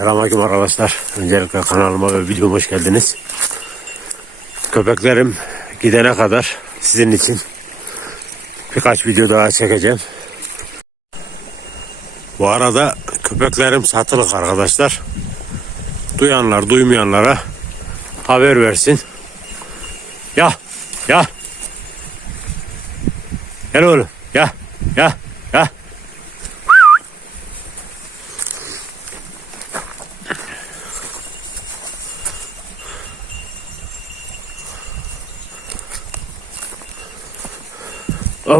Selamünaleyküm arkadaşlar. Öncelikle kanalıma ve videoma hoş geldiniz. Köpeklerim gidene kadar sizin için birkaç video daha çekeceğim. Bu arada köpeklerim satılık arkadaşlar. Duyanlar duymayanlara haber versin. Ya ya. Gel oğlum. Ya ya ya.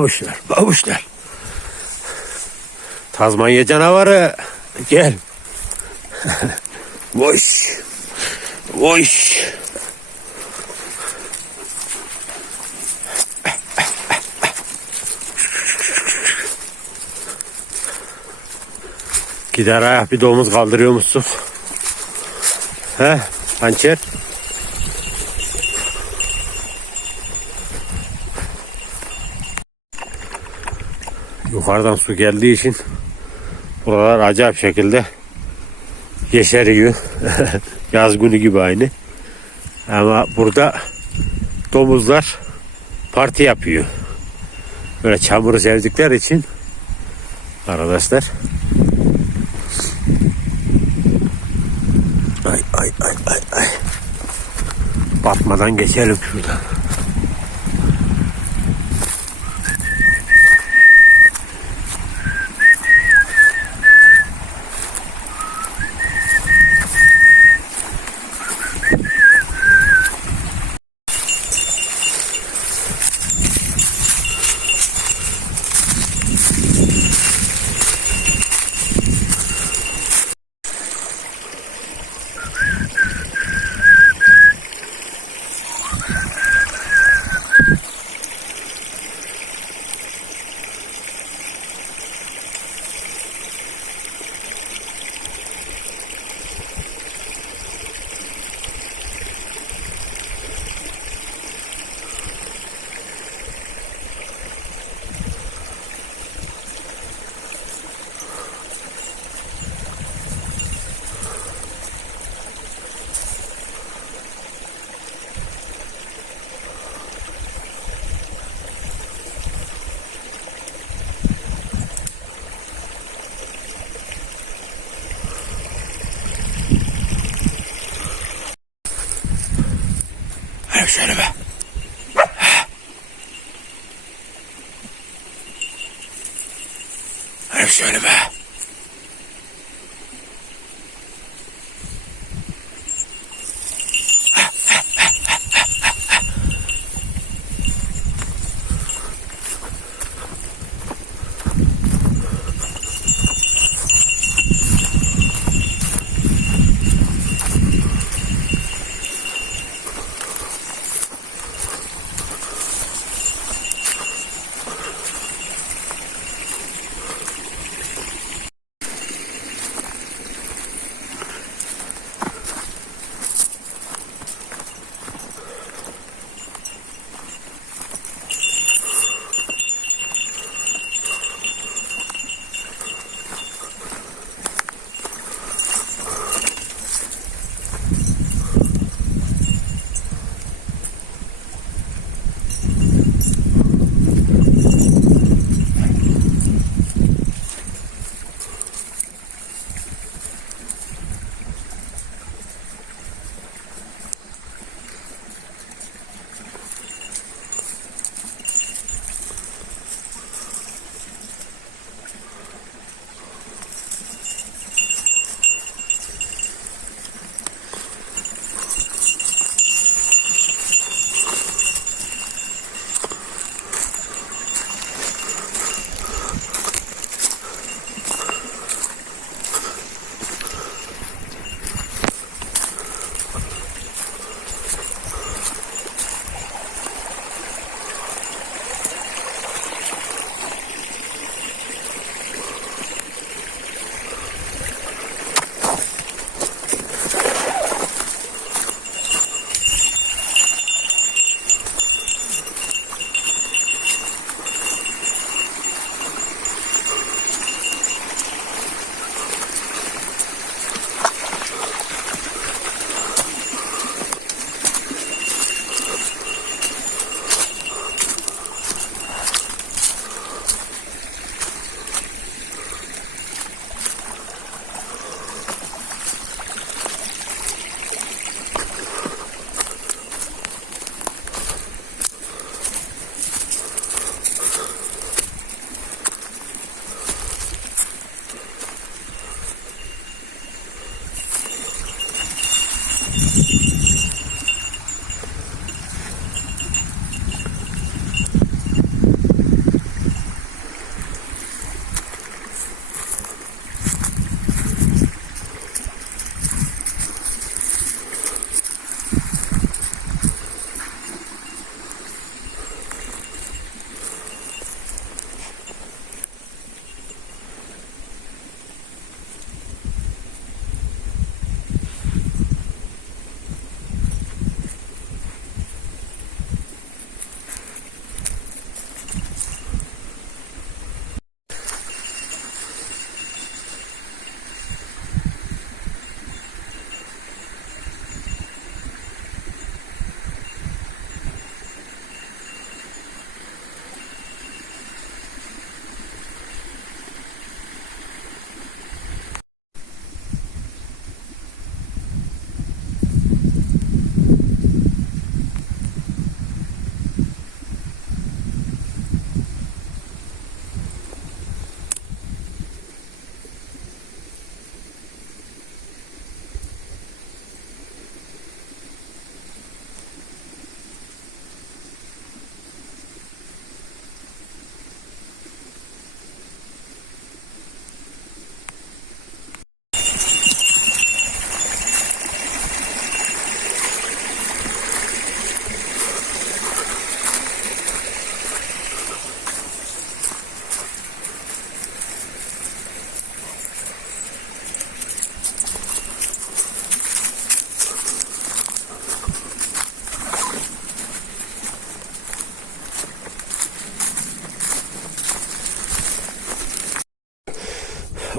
Babuşlar, babuşlar. Tazmanya canavarı gel. Boş. Boş. Gider ayak bir domuz kaldırıyor musun? He? Hançer? Yukarıdan su geldiği için buralar acayip şekilde yeşeriyor. Yaz günü gibi aynı. Ama burada domuzlar parti yapıyor. Böyle çamuru sevdikleri için arkadaşlar. Ay ay ay ay ay. Batmadan geçelim şuradan. Hadi şöyle be.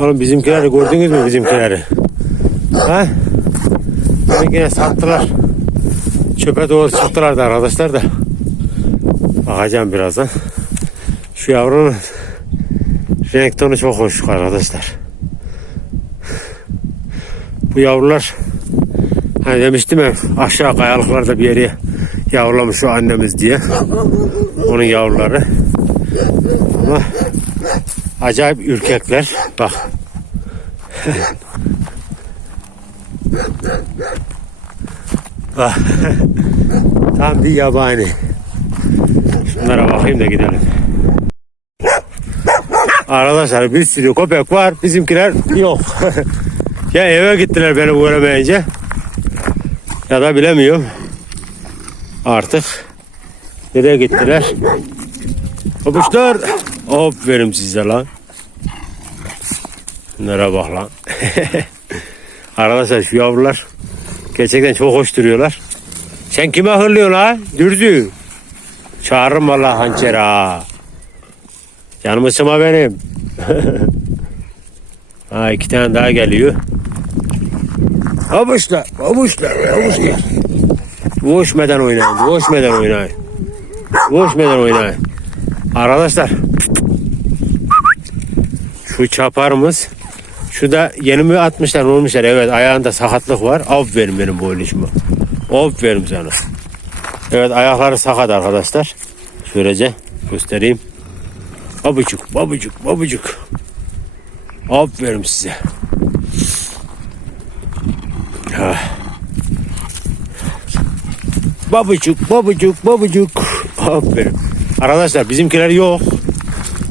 Oğlum bizimkileri gördünüz mü bizimkileri? Ha? Yine sattılar. Çöpe doğru çıktılar da arkadaşlar da. Bakacağım birazdan. Şu yavrunun renk tonu çok hoş arkadaşlar. Bu yavrular hani demiştim ya aşağı kayalıklarda bir yere yavrulamış o annemiz diye. Onun yavruları. Ama acayip ürkekler. Bak. Bak. Tam bir yabani. Şunlara bakayım da gidelim. Arkadaşlar bir sürü köpek var. Bizimkiler yok. ya eve gittiler beni göremeyince. Ya da bilemiyorum. Artık nereye gittiler? Kapışlar. Hop verim size lan. Şunlara bak lan. Arkadaşlar şu yavrular gerçekten çok hoş duruyorlar. Sen kime hırlıyorsun ha? Dürzü. Çağırırım valla hançer ha. Canımı sıma benim. ha iki tane daha geliyor. Babuşlar, babuşlar, babuşlar. Boşmeden oynayın, boşmeden oynayın. Boşmeden oynayın. Arkadaşlar. Şu çaparımız. Şu da yeni mi atmışlar olmuşlar. Evet ayağında sakatlık var. Aferin benim bu oğluşuma. Aferin sana. Evet ayakları sakat arkadaşlar. Şöylece göstereyim. Babucuk, babucuk, babucuk. Aferin size. Ah. Babucuk, babucuk, babucuk. Aferin. Arkadaşlar bizimkiler yok.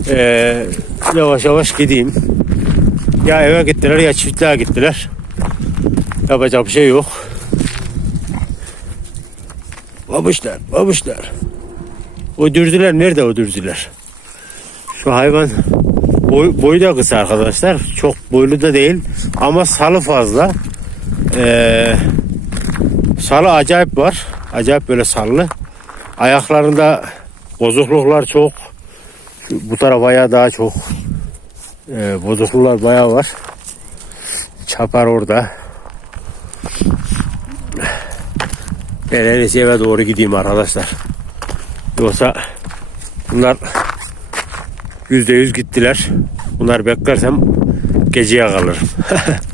Ee, yavaş yavaş gideyim. Ya eve gittiler ya çiftliğe gittiler. Yapacak bir şey yok. Babuşlar, babuşlar. O dürdüler nerede o dürdüler? Şu hayvan boy, boyu da kısa arkadaşlar. Çok boylu da değil ama salı fazla. Ee, salı acayip var. Acayip böyle sallı. Ayaklarında bozukluklar çok. Bu tarafa bayağı daha çok. Ee, bozukluklar bayağı var. Çapar orada. Ben en iyisi eve doğru gideyim arkadaşlar. Yoksa bunlar yüzde yüz gittiler. Bunlar beklersem geceye kalırım.